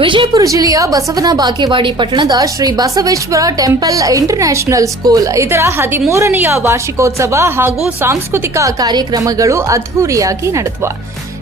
ವಿಜಯಪುರ ಜಿಲ್ಲೆಯ ಬಸವನ ಬಾಗೇವಾಡಿ ಪಟ್ಟಣದ Shri Basaveshwara temple international school. ಇದರ ಹದಿಮೂರನೆಯ ವಾರ್ಷಿಕೋತ್ಸವ ಹಾಗೂ ಸಾಂಸ್ಕೃತಿಕ ಕಾರ್ಯಕ್ರಮಗಳು ಅದ್ದೂರಿಯಾಗಿ ನಡೆದವ.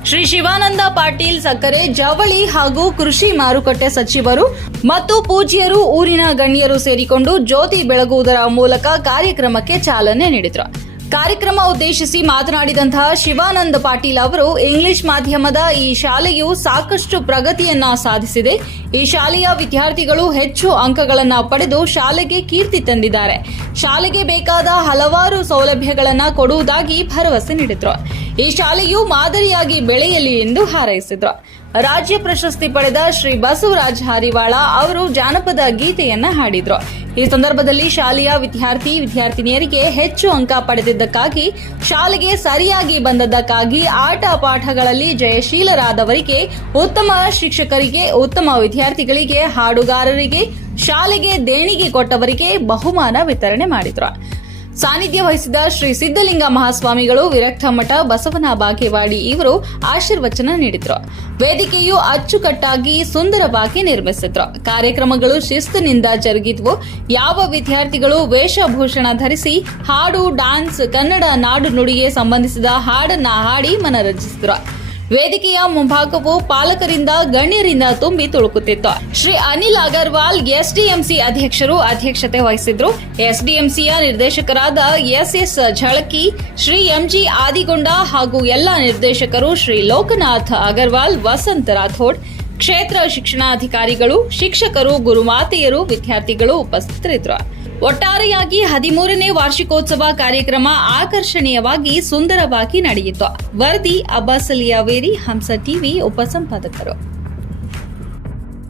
ಶ್ರೀ ಶಿವಾನಂದ ಪಾಟೀಲ್ ಸಕ್ಕರೆ, ಜವಳಿ ಹಾಗೂ ಕೃಷಿ ಮಾರುಕಟ್ಟೆ ಸಚಿವರು ಮತ್ತು ಪೂಜ್ಯರು ಊರಿನ ಗಣ್ಯರು ಸೇರಿಕೊಂಡು ಜ್ಯೋತಿ ಬೆಳಗುವುದರ ಮೂಲಕ ಕಾರ್ಯಕ್ರಮಕ್ಕೆ ಚಾಲನೆ ನೀಡಿದರು. ಕಾರ್ಯಕ್ರಮ ಉದ್ದೇಶಿಸಿ ಮಾತನಾಡಿದಂತಹ ಶಿವಾನಂದ ಪಾಟೀಲ್ ಅವರು ಇಂಗ್ಲಿಷ್ ಮಾಧ್ಯಮದ ಈ ಶಾಲೆಯು ಸಾಕಷ್ಟು ಪ್ರಗತಿಯನ್ನ ಸಾಧಿಸಿದೆ. ಈ ಶಾಲೆಯ ವಿದ್ಯಾರ್ಥಿಗಳು ಹೆಚ್ಚು ಅಂಕಗಳನ್ನು ಪಡೆದು ಶಾಲೆಗೆ ಕೀರ್ತಿ ತಂದಿದ್ದಾರೆ. ಶಾಲೆಗೆ ಬೇಕಾದ ಹಲವಾರು ಸೌಲಭ್ಯಗಳನ್ನು ಕೊಡುವುದಾಗಿ ಭರವಸೆ ನೀಡಿದ್ರು. ಈ ಶಾಲೆಯು ಮಾದರಿಯಾಗಿ ಬೆಳೆಯಲಿ ಎಂದು ಹಾರೈಸಿದ್ರು. ರಾಜ್ಯ ಪ್ರಶಸ್ತಿ ಪಡೆದ ಶ್ರೀ ಬಸವರಾಜ್ ಹಾರಿವಾಳ ಅವರು ಜಾನಪದ ಗೀತೆಯನ್ನ ಹಾಡಿದ್ರು. ಈ ಸಂದರ್ಭದಲ್ಲಿ ಶಾಲೆಯ ವಿದ್ಯಾರ್ಥಿ, ವಿದ್ಯಾರ್ಥಿನಿಯರಿಗೆ ಹೆಚ್ಚು ಅಂಕ ಪಡೆದಿದ್ದಕ್ಕಾಗಿ, ಶಾಲೆಗೆ ಸರಿಯಾಗಿ ಬಂದದ್ದಕ್ಕಾಗಿ ಆಟ ಪಾಠಗಳಲ್ಲಿ ಜಯಶೀಲರಾದವರಿಗೆ, ಉತ್ತಮ ಶಿಕ್ಷಕರಿಗೆ, ಉತ್ತಮ ವಿದ್ಯಾರ್ಥಿಗಳಿಗೆ, ಹಾಡುಗಾರರಿಗೆ, ಶಾಲೆಗೆ ದೇಣಿಗೆ ಕೊಟ್ಟವರಿಗೆ ಬಹುಮಾನ ವಿತರಣೆ ಮಾಡಿದ್ರು. ಸಾನ್ನಿಧ್ಯ ವಹಿಸಿದ ಶ್ರೀ ಸಿದ್ದಲಿಂಗ ಮಹಾಸ್ವಾಮಿಗಳು ವಿರಕ್ತ ಮಠ ಬಸವನ ಬಾಗೇವಾಡಿ ಇವರು ಆಶೀರ್ವಚನ ನೀಡಿದ್ರು. ವೇದಿಕೆಯು ಅಚ್ಚುಕಟ್ಟಾಗಿ ಸುಂದರವಾಗಿ ನಿರ್ಮಿಸಿದ್ರು. ಕಾರ್ಯಕ್ರಮಗಳು ಶಿಸ್ತಿನಿಂದ ಜರುಗಿದ್ವು. ಯಾವ ವಿದ್ಯಾರ್ಥಿಗಳು ವೇಷಭೂಷಣ ಧರಿಸಿ ಹಾಡು, ಡಾನ್ಸ್, ಕನ್ನಡ, ನಾಡು ನುಡಿಗೆ ಸಂಬಂಧಿಸಿದ ಹಾಡನ್ನ ಹಾಡಿ ಮನರಂಜಿಸಿದ್ರು. ವೇದಿಕೆಯ ಮುಂಭಾಗವು ಪಾಲಕರಿಂದ, ಗಣ್ಯರಿಂದ ತುಂಬಿ ತುಳುಕುತ್ತಿತ್ತು. ಶ್ರೀ ಅನಿಲ್ ಅಗರ್ವಾಲ್ ಎಸ್ಡಿಎಂಸಿ ಅಧ್ಯಕ್ಷರು ಅಧ್ಯಕ್ಷತೆ ವಹಿಸಿದ್ರು. ಎಸ್ಡಿಎಂಸಿಯ ನಿರ್ದೇಶಕರಾದ S S Zalaki, Shri MG Adigonda ಹಾಗೂ ಎಲ್ಲ ನಿರ್ದೇಶಕರು ಶ್ರೀ ಲೋಕನಾಥ್ ಅಗರ್ವಾಲ್, ವಸಂತ್ ರಾಥೋಡ್, ಕ್ಷೇತ್ರ ಶಿಕ್ಷಣಾಧಿಕಾರಿಗಳು, ಶಿಕ್ಷಕರು, ಗುರುಮಾತೆಯರು, ವಿದ್ಯಾರ್ಥಿಗಳು ಉಪಸ್ಥಿತರಿದ್ದರು. ಒಟ್ಟಾರೆಯಾಗಿ ಹದಿಮೂರನೇ ವಾರ್ಷಿಕೋತ್ಸವ ಕಾರ್ಯಕ್ರಮ ಆಕರ್ಷಣೀಯವಾಗಿ ಸುಂದರವಾಗಿ ನಡೆಯಿತು. ವರದಿ ಅಬ್ಬಾಸಲಿಯಾವೇರಿ ಹಂಸ ಟಿವಿ ಉಪಸಂಪಾದಕರು.